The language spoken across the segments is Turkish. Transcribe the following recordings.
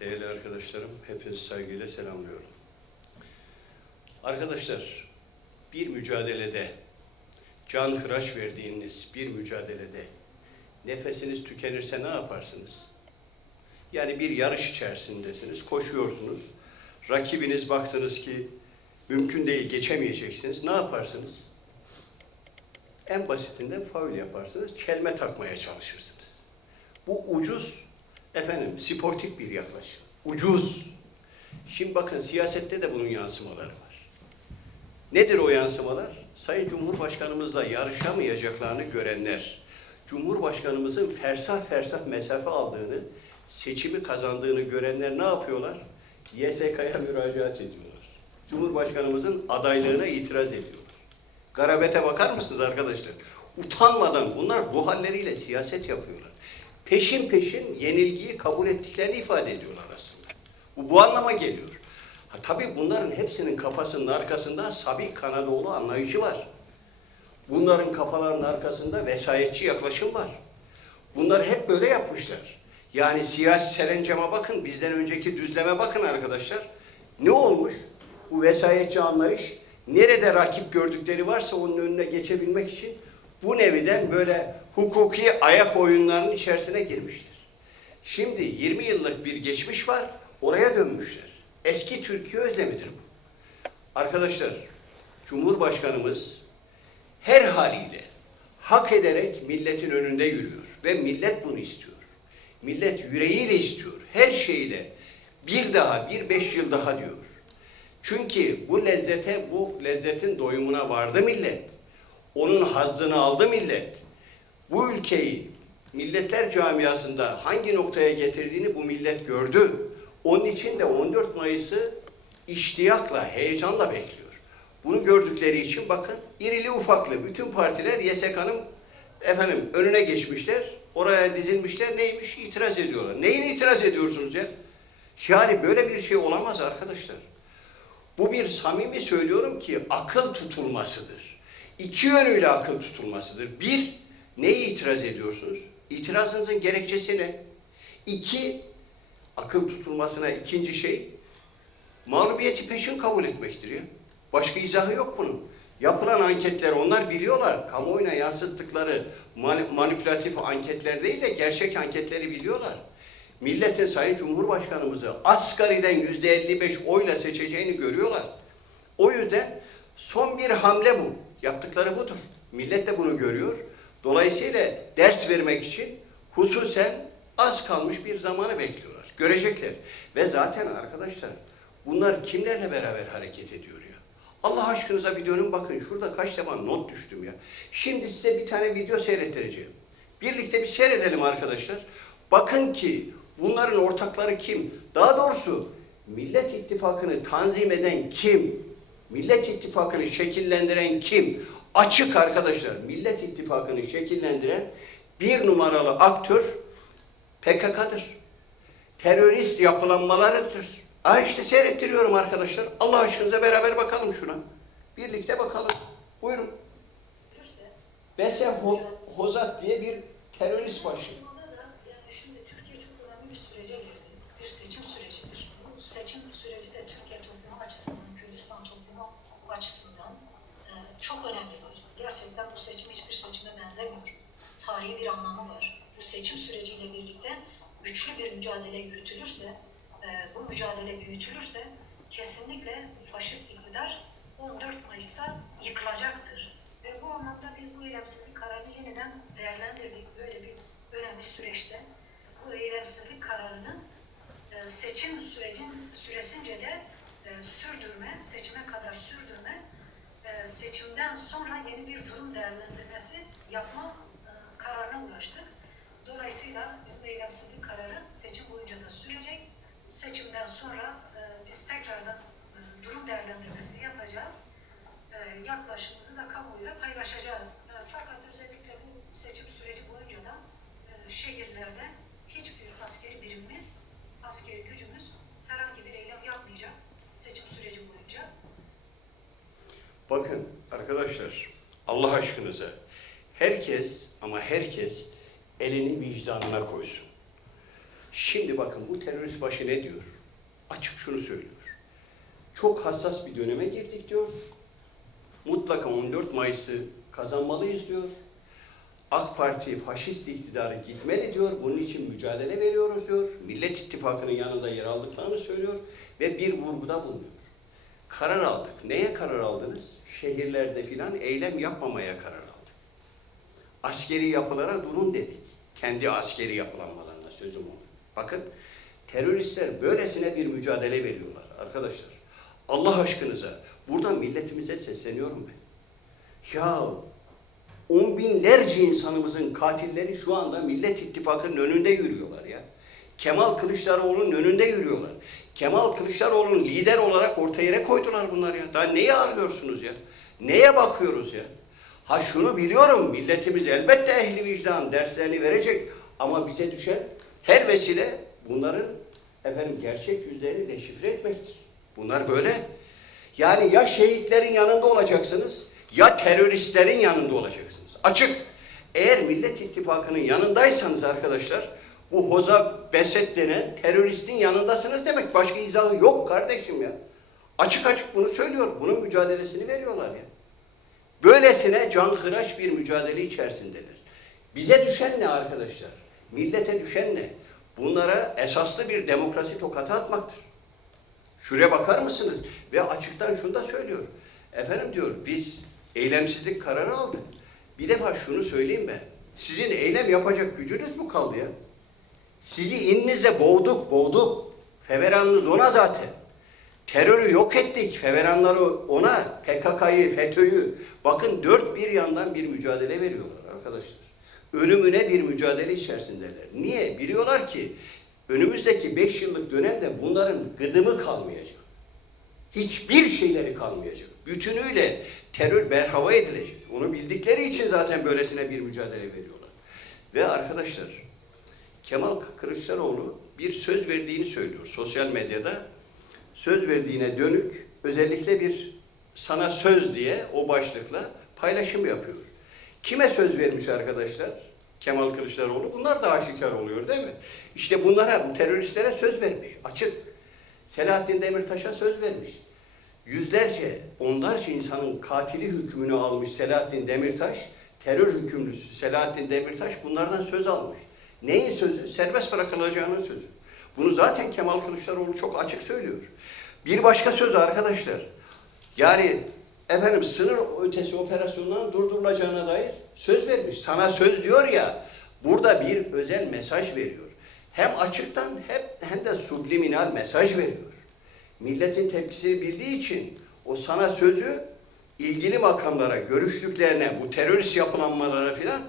Değerli arkadaşlarım, hepinizi saygıyla selamlıyorum. Arkadaşlar, bir mücadelede, can hıraş verdiğiniz bir mücadelede nefesiniz tükenirse ne yaparsınız? Yani bir yarış içerisindesiniz, koşuyorsunuz. Rakibiniz baktınız ki mümkün değil, geçemeyeceksiniz. Ne yaparsınız? En basitinden faul yaparsınız, çelme takmaya çalışırsınız. Bu ucuz, efendim, sportif bir yaklaşım. Ucuz. Şimdi bakın siyasette de bunun yansımaları var. Nedir o yansımalar? Sayın Cumhurbaşkanımızla yarışamayacaklarını görenler, Cumhurbaşkanımızın fersah fersah mesafe aldığını, seçimi kazandığını görenler ne yapıyorlar? YSK'ya müracaat ediyorlar. Cumhurbaşkanımızın adaylığına itiraz ediyorlar. Garabete bakar mısınız arkadaşlar? Utanmadan bunlar bu halleriyle siyaset yapıyorlar. Peşin peşin yenilgiyi kabul ettiklerini ifade ediyorlar aslında. Bu, bu anlama geliyor. Ha, tabii bunların hepsinin kafasının arkasında Sabi Kanadoğlu anlayışı var. Bunların kafalarının arkasında vesayetçi yaklaşım var. Bunlar hep böyle yapmışlar. Yani siyasi serencama bakın, bizden önceki düzleme bakın arkadaşlar. Ne olmuş? Bu vesayetçi anlayış nerede rakip gördükleri varsa onun önüne geçebilmek için bu neviden böyle hukuki ayak oyunlarının içerisine girmiştir. Şimdi 20 yıllık bir geçmiş var, oraya dönmüşler. Eski Türkiye özlemidir bu. Arkadaşlar, Cumhurbaşkanımız her haliyle hak ederek milletin önünde yürüyor ve millet bunu istiyor. Millet yüreğiyle istiyor, her şeyle. Bir daha, bir beş yıl daha diyor. Çünkü bu lezzete, bu lezzetin doyumuna vardı millet. Onun hazzını aldı millet. Bu ülkeyi milletler camiasında hangi noktaya getirdiğini bu millet gördü. Onun için de 14 Mayıs'ı iştiyakla, heyecanla bekliyor. Bunu gördükleri için bakın irili ufaklı bütün partiler YSK'nın efendim önüne geçmişler. Oraya dizilmişler neymiş itiraz ediyorlar. Neyine itiraz ediyorsunuz ya? Yani böyle bir şey olamaz arkadaşlar. Bu bir samimi söylüyorum ki akıl tutulmasıdır. İki yönüyle akıl tutulmasıdır. Bir, neye itiraz ediyorsunuz? İtirazınızın gerekçesi ne? İki, akıl tutulmasına ikinci şey, mağlubiyeti peşin kabul etmektir ya. Başka izahı yok bunun. Yapılan anketler onlar biliyorlar. Kamuoyuna yansıttıkları mani- manipülatif anketler değil de gerçek anketleri biliyorlar. Milletin Sayın Cumhurbaşkanımızı asgariden yüzde 55 oyla seçeceğini görüyorlar. O yüzden son bir hamle bu. Yaptıkları budur. Millet de bunu görüyor. Dolayısıyla ders vermek için hususen az kalmış bir zamanı bekliyorlar. Görecekler. Ve zaten arkadaşlar bunlar kimlerle beraber hareket ediyor ya? Allah aşkınıza bir dönün bakın. Şurada kaç defa not düştüm ya. Şimdi size bir tane video seyrettireceğim. Birlikte bir seyredelim arkadaşlar. Bakın ki bunların ortakları kim? Daha doğrusu Millet İttifakı'nı tanzim eden kim? Millet İttifakı'nı şekillendiren kim? Açık arkadaşlar. Millet İttifakı'nı şekillendiren bir numaralı aktör PKK'dır. Terörist yapılanmalarıdır. Ha işte seyrettiriyorum arkadaşlar. Allah aşkınıza beraber bakalım şuna. Birlikte bakalım. Buyurun. Bese Ho- Hozat diye bir terörist başı. şimdi Türkiye çok önemli bir sürece girdi. Bir seçim sürecidir. Bu seçim süreci de Türkiye toplumu açısından, Kürdistan toplumu açısından e, çok önemlidir. Gerçekten bu seçim hiçbir seçime benzemiyor. Tarihi bir anlamı var. Bu seçim süreciyle birlikte güçlü bir mücadele yürütülürse, e, bu mücadele büyütülürse kesinlikle faşist iktidar 14 Mayıs'ta yıkılacaktır. Ve bu anlamda biz bu eylemsizlik kararını yeniden değerlendirdik. Böyle bir önemli süreçte bu eylemsizlik kararını e, seçim sürecin süresince de e, sürdürme, seçime kadar sürdürme, seçimden sonra yeni bir durum değerlendirmesi yapma e, kararına ulaştık. Dolayısıyla biz bu eylemsizlik kararı seçim boyunca da sürecek. Seçimden sonra e, biz tekrardan e, durum değerlendirmesi yapacağız. Yaklaşımımızı da kamuoyuyla paylaşacağız. Fakat özellikle bu seçim süreci boyunca da şehirlerde hiçbir askeri birimimiz, askeri gücümüz herhangi bir eylem yapmayacak seçim süreci boyunca. Bakın arkadaşlar Allah aşkınıza herkes ama herkes elini vicdanına koysun. Şimdi bakın bu terörist başı ne diyor? Açık şunu söylüyor. Çok hassas bir döneme girdik diyor. Mutlaka 14 Mayıs'ı kazanmalıyız diyor. AK Parti faşist iktidarı gitmeli diyor. Bunun için mücadele veriyoruz diyor. Millet İttifakı'nın yanında yer aldıklarını söylüyor ve bir vurguda bulunuyor. Karar aldık. Neye karar aldınız? Şehirlerde filan eylem yapmamaya karar aldık. Askeri yapılara durun dedik. Kendi askeri yapılanmalarına sözüm oldu. Bakın teröristler böylesine bir mücadele veriyorlar arkadaşlar. Allah aşkınıza buradan milletimize sesleniyorum ben. Ya on binlerce insanımızın katilleri şu anda Millet İttifakı'nın önünde yürüyorlar ya. Kemal Kılıçdaroğlu'nun önünde yürüyorlar. Kemal Kılıçdaroğlu'nu lider olarak ortaya yere koydular bunlar ya. Daha neyi arıyorsunuz ya? Neye bakıyoruz ya? Ha şunu biliyorum, milletimiz elbette ehli vicdan derslerini verecek. Ama bize düşen her vesile bunların efendim gerçek yüzlerini deşifre etmektir. Bunlar böyle. Yani ya şehitlerin yanında olacaksınız ya teröristlerin yanında olacaksınız. Açık. Eğer Millet İttifakı'nın yanındaysanız arkadaşlar bu Hoza Beset denen teröristin yanındasınız demek. Başka izahı yok kardeşim ya. Açık açık bunu söylüyor. Bunun mücadelesini veriyorlar ya. Böylesine canhıraş bir mücadele içerisindeler. Bize düşen ne arkadaşlar? Millete düşen ne? Bunlara esaslı bir demokrasi tokatı atmaktır. Şuraya bakar mısınız? Ve açıktan şunu da söylüyor. Efendim diyor biz eylemsizlik kararı aldık. Bir defa şunu söyleyeyim ben. Sizin eylem yapacak gücünüz mü kaldı ya? Sizi ininize boğduk, boğduk. Feveranınız ona zaten. Terörü yok ettik. Feveranları ona, PKK'yı, FETÖ'yü. Bakın dört bir yandan bir mücadele veriyorlar arkadaşlar. Ölümüne bir mücadele içerisindeler. Niye? Biliyorlar ki önümüzdeki beş yıllık dönemde bunların gıdımı kalmayacak. Hiçbir şeyleri kalmayacak. Bütünüyle terör berhava edilecek. Onu bildikleri için zaten böylesine bir mücadele veriyorlar. Ve arkadaşlar Kemal Kılıçdaroğlu bir söz verdiğini söylüyor sosyal medyada. Söz verdiğine dönük özellikle bir sana söz diye o başlıkla paylaşım yapıyor. Kime söz vermiş arkadaşlar? Kemal Kılıçdaroğlu. Bunlar da aşikar oluyor değil mi? İşte bunlara, bu teröristlere söz vermiş. Açık. Selahattin Demirtaş'a söz vermiş. Yüzlerce, onlarca insanın katili hükmünü almış Selahattin Demirtaş, terör hükümlüsü Selahattin Demirtaş bunlardan söz almış. Neyin sözü? Serbest bırakılacağının sözü. Bunu zaten Kemal Kılıçdaroğlu çok açık söylüyor. Bir başka söz arkadaşlar. Yani efendim sınır ötesi operasyonların durdurulacağına dair söz vermiş. Sana söz diyor ya, burada bir özel mesaj veriyor. Hem açıktan hem, hem de subliminal mesaj veriyor. Milletin tepkisini bildiği için o sana sözü ilgili makamlara, görüştüklerine, bu terörist yapılanmalara filan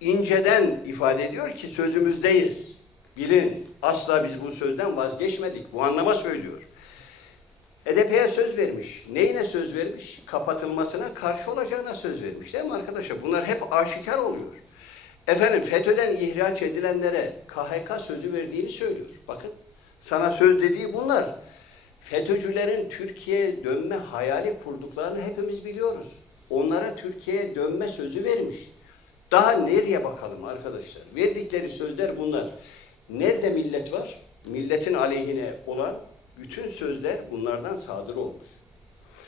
inceden ifade ediyor ki sözümüzdeyiz. Bilin asla biz bu sözden vazgeçmedik. Bu anlama söylüyor. HDP'ye söz vermiş. Neyine söz vermiş? Kapatılmasına karşı olacağına söz vermiş değil mi arkadaşlar? Bunlar hep aşikar oluyor. Efendim FETÖ'den ihraç edilenlere KHK sözü verdiğini söylüyor. Bakın sana söz dediği bunlar. FETÖ'cülerin Türkiye'ye dönme hayali kurduklarını hepimiz biliyoruz. Onlara Türkiye'ye dönme sözü vermiş. Daha nereye bakalım arkadaşlar? Verdikleri sözler bunlar. Nerede millet var? Milletin aleyhine olan bütün sözler bunlardan sadır olmuş.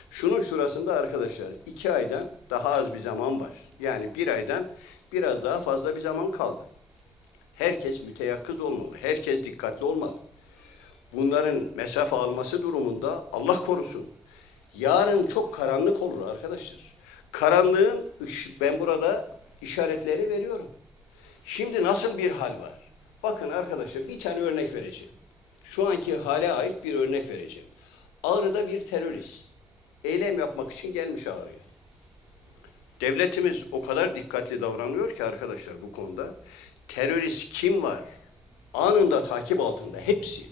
Şunun şurasında arkadaşlar iki aydan daha az bir zaman var. Yani bir aydan biraz daha fazla bir zaman kaldı. Herkes müteyakkız olmalı. Herkes dikkatli olmalı. Bunların mesafe alması durumunda Allah korusun. Yarın çok karanlık olur arkadaşlar. Karanlığın, ben burada işaretleri veriyorum. Şimdi nasıl bir hal var? Bakın arkadaşlar bir tane örnek vereceğim. Şu anki hale ait bir örnek vereceğim. Ağrı'da bir terörist eylem yapmak için gelmiş Ağrı'ya. Devletimiz o kadar dikkatli davranıyor ki arkadaşlar bu konuda. Terörist kim var? Anında takip altında hepsi.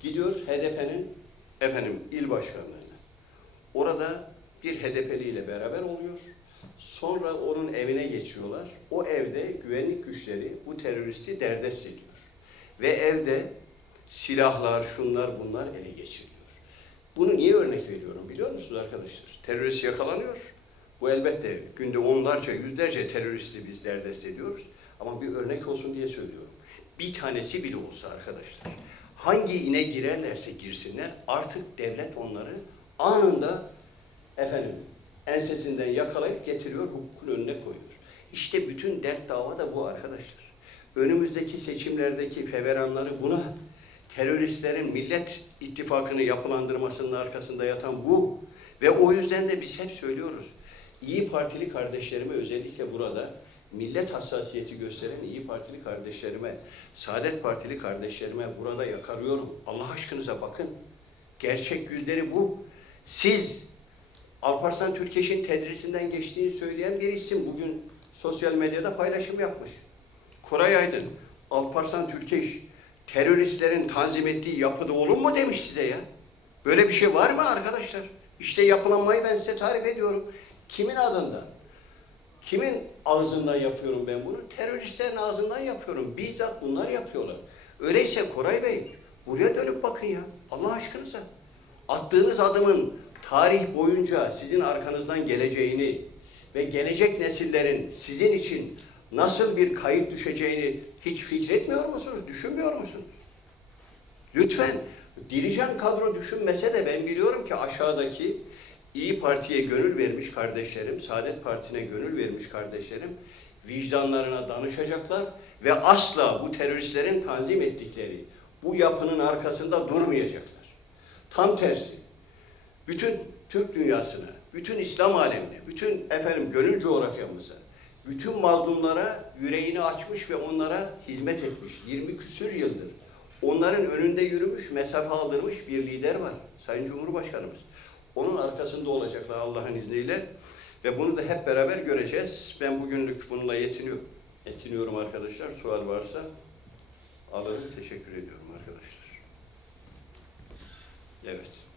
Gidiyor HDP'nin efendim il başkanlığına. Orada bir HDP'li beraber oluyor. Sonra onun evine geçiyorlar. O evde güvenlik güçleri bu teröristi derdest ediyor. Ve evde silahlar, şunlar bunlar ele geçiriliyor. Bunu niye örnek veriyorum biliyor musunuz arkadaşlar? Terörist yakalanıyor. Bu elbette günde onlarca, yüzlerce teröristi biz derdest ediyoruz. Ama bir örnek olsun diye söylüyorum. bir tanesi bile olsa arkadaşlar, hangi ine girerlerse girsinler artık devlet onları anında efendim ensesinden yakalayıp getiriyor, hukukun önüne koyuyor. İşte bütün dert dava da bu arkadaşlar. Önümüzdeki seçimlerdeki feveranları buna teröristlerin Millet İttifakı'nı yapılandırmasının arkasında yatan bu. Ve o yüzden de biz hep söylüyoruz. İyi Partili kardeşlerime özellikle burada millet hassasiyeti gösteren İyi Partili kardeşlerime, Saadet Partili kardeşlerime burada yakarıyorum. Allah aşkınıza bakın. Gerçek yüzleri bu. Siz Alparslan Türkeş'in tedrisinden geçtiğini söyleyen bir isim bugün sosyal medyada paylaşım yapmış. Koray Aydın, Alparslan Türkeş teröristlerin tanzim ettiği yapıda olur mu demiş size ya. Böyle bir şey var mı arkadaşlar? İşte yapılanmayı ben size tarif ediyorum. Kimin adından? Kimin ağzından yapıyorum ben bunu? Teröristlerin ağzından yapıyorum. Bizzat bunlar yapıyorlar. Öyleyse Koray Bey, buraya dönüp bakın ya. Allah aşkınıza. Attığınız adımın tarih boyunca sizin arkanızdan geleceğini ve gelecek nesillerin sizin için nasıl bir kayıt düşeceğini hiç fikretmiyor musunuz? Düşünmüyor musunuz? Lütfen dirijen kadro düşünmese de ben biliyorum ki aşağıdaki İyi Parti'ye gönül vermiş kardeşlerim, Saadet Partisi'ne gönül vermiş kardeşlerim vicdanlarına danışacaklar ve asla bu teröristlerin tanzim ettikleri bu yapının arkasında durmayacaklar. Tam tersi. Bütün Türk dünyasına, bütün İslam alemine, bütün efendim gönül coğrafyamıza, bütün mazlumlara yüreğini açmış ve onlara hizmet etmiş 20 küsür yıldır. Onların önünde yürümüş, mesafe aldırmış bir lider var. Sayın Cumhurbaşkanımız. Onun arkasında olacaklar Allah'ın izniyle. Ve bunu da hep beraber göreceğiz. Ben bugünlük bununla yetiniyorum. Yetiniyorum arkadaşlar. Sual varsa alırım. Teşekkür ediyorum arkadaşlar. Evet.